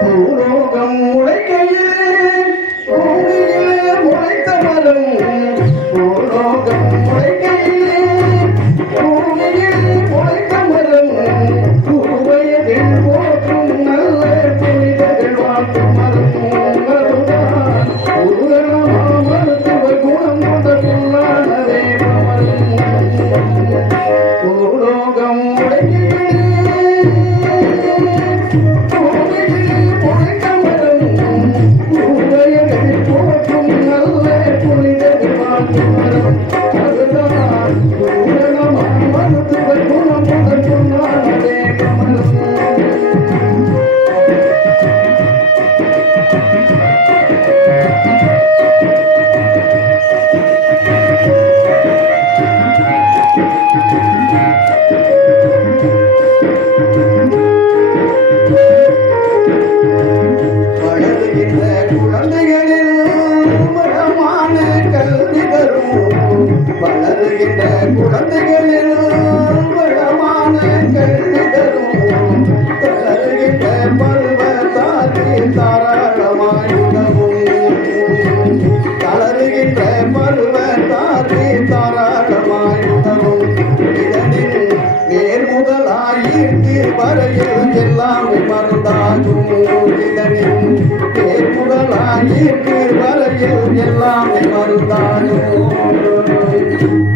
பூலோகம் முளைக்கையிலே பூமியிலே முளைத்த மரம் பூலோகம் முளைக்கையிலே பூமியில் முளைத்த மரம் பூவயதில் போற்றும் நல்ல புனிதர்கள் வாழ்த்தும் மரம் அதுதான் பூரணமா மருத்துவ குணம் கொண்ட புல்லானதே பூலோகம் முளைக்கையிலே வளருகின்ற குழந்தைகளில் வளமான கல்வி தரும் தளருகின்ற பருவ தாதி தாராளமாயுதவும் தளருகின்ற பருவ தாதி தாராளமாயுதவும் இதனில் நேர் முதலாயிற்கு வரையில் எல்லாம் மருந்தாகும் இதனில் நேர் முதலாயிற்கு வரையில் எல்லாம் மருந்தாகும்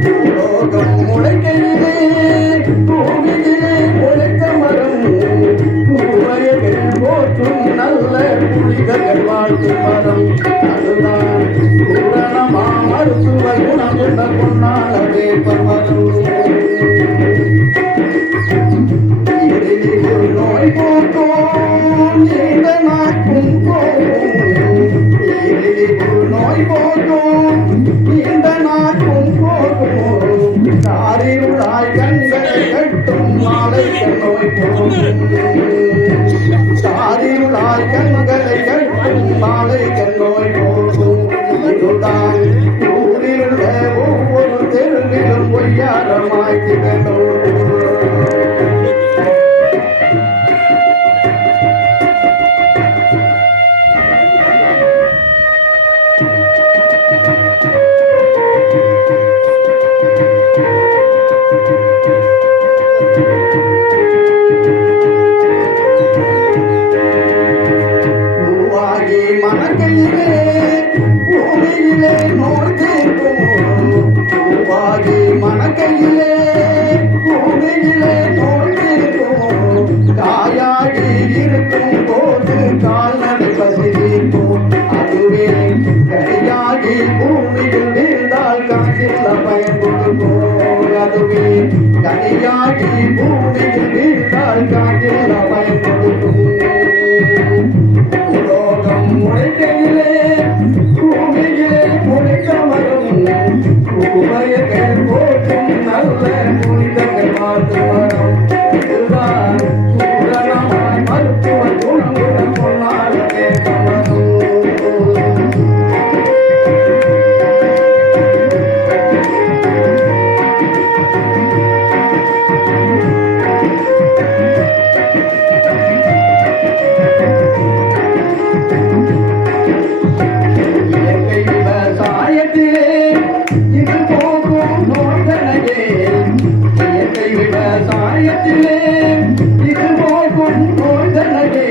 பூலோகம் முளைக்கையிலே பூமியிலே முளைத்த மரம் பூவயதில் போற்றும் நல்ல புனிதர்கள் வாழ்த்து மரம் அதுதான் பூரணமா மருத்துவ குணம் கொண்ட பொன்னான வேப்பமரம் நோய் போக்கும் இந்த நாட்கும் போகும் நோய் போக்கும் இந்த நாட்கும் போகும் காரிருளாய் கண்களை கட்டும் மாலைக்கு நோய் போகும் காரிருளாய் கண்களை கட்டும் மாலைக்கு நோய் போகும் இதுதான் ஊரில் உள்ள ஒவ்வொரு தெருவிலும் பொய்யாரமாய் திகழும் மனக்கையிலே பூமியிலே நோய் தீர்க்கும் பூவாகி மனக்கையிலே பூமியிலே நோய் தீர்க்கும் காயாகி இருக்கும் போது கால்நடை பசிக்கும் அதுவே கனியாகி பூமியில் வீழ்ந்தால் கணக்கில் பயன் கொடுக்கும் அதுவே கனியாகி பூமியில் வீழ்ந்தால் கணக்கில் பயன் கொடுக்கும் முளைக்கையிலே பூமியிலே முளைத்த மரம் பூவயதில் போற்றும் நல்ல புனிதர்கள் வாழ்த்து மரம் இதுதான் பூரணமாய் மருத்துவ குணம் பொன்னான வேப்பமரம் விவசாயத்திலே இது போக்கும் நோய்தனவே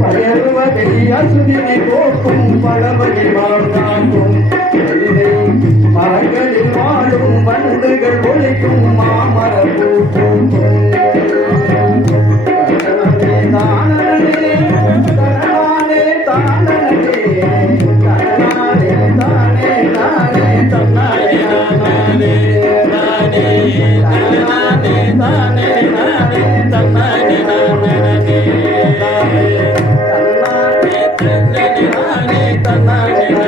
பயறுவதை அசுதினை போக்கும் பழவகை மரம் காக்கும் மரங்களில் வாழும் வண்டுகள் ஒழிக்கும் மாமர பூக்கும் தானே தானே தானே தானே தானே தானே தன்னாலே தானே தன்னானே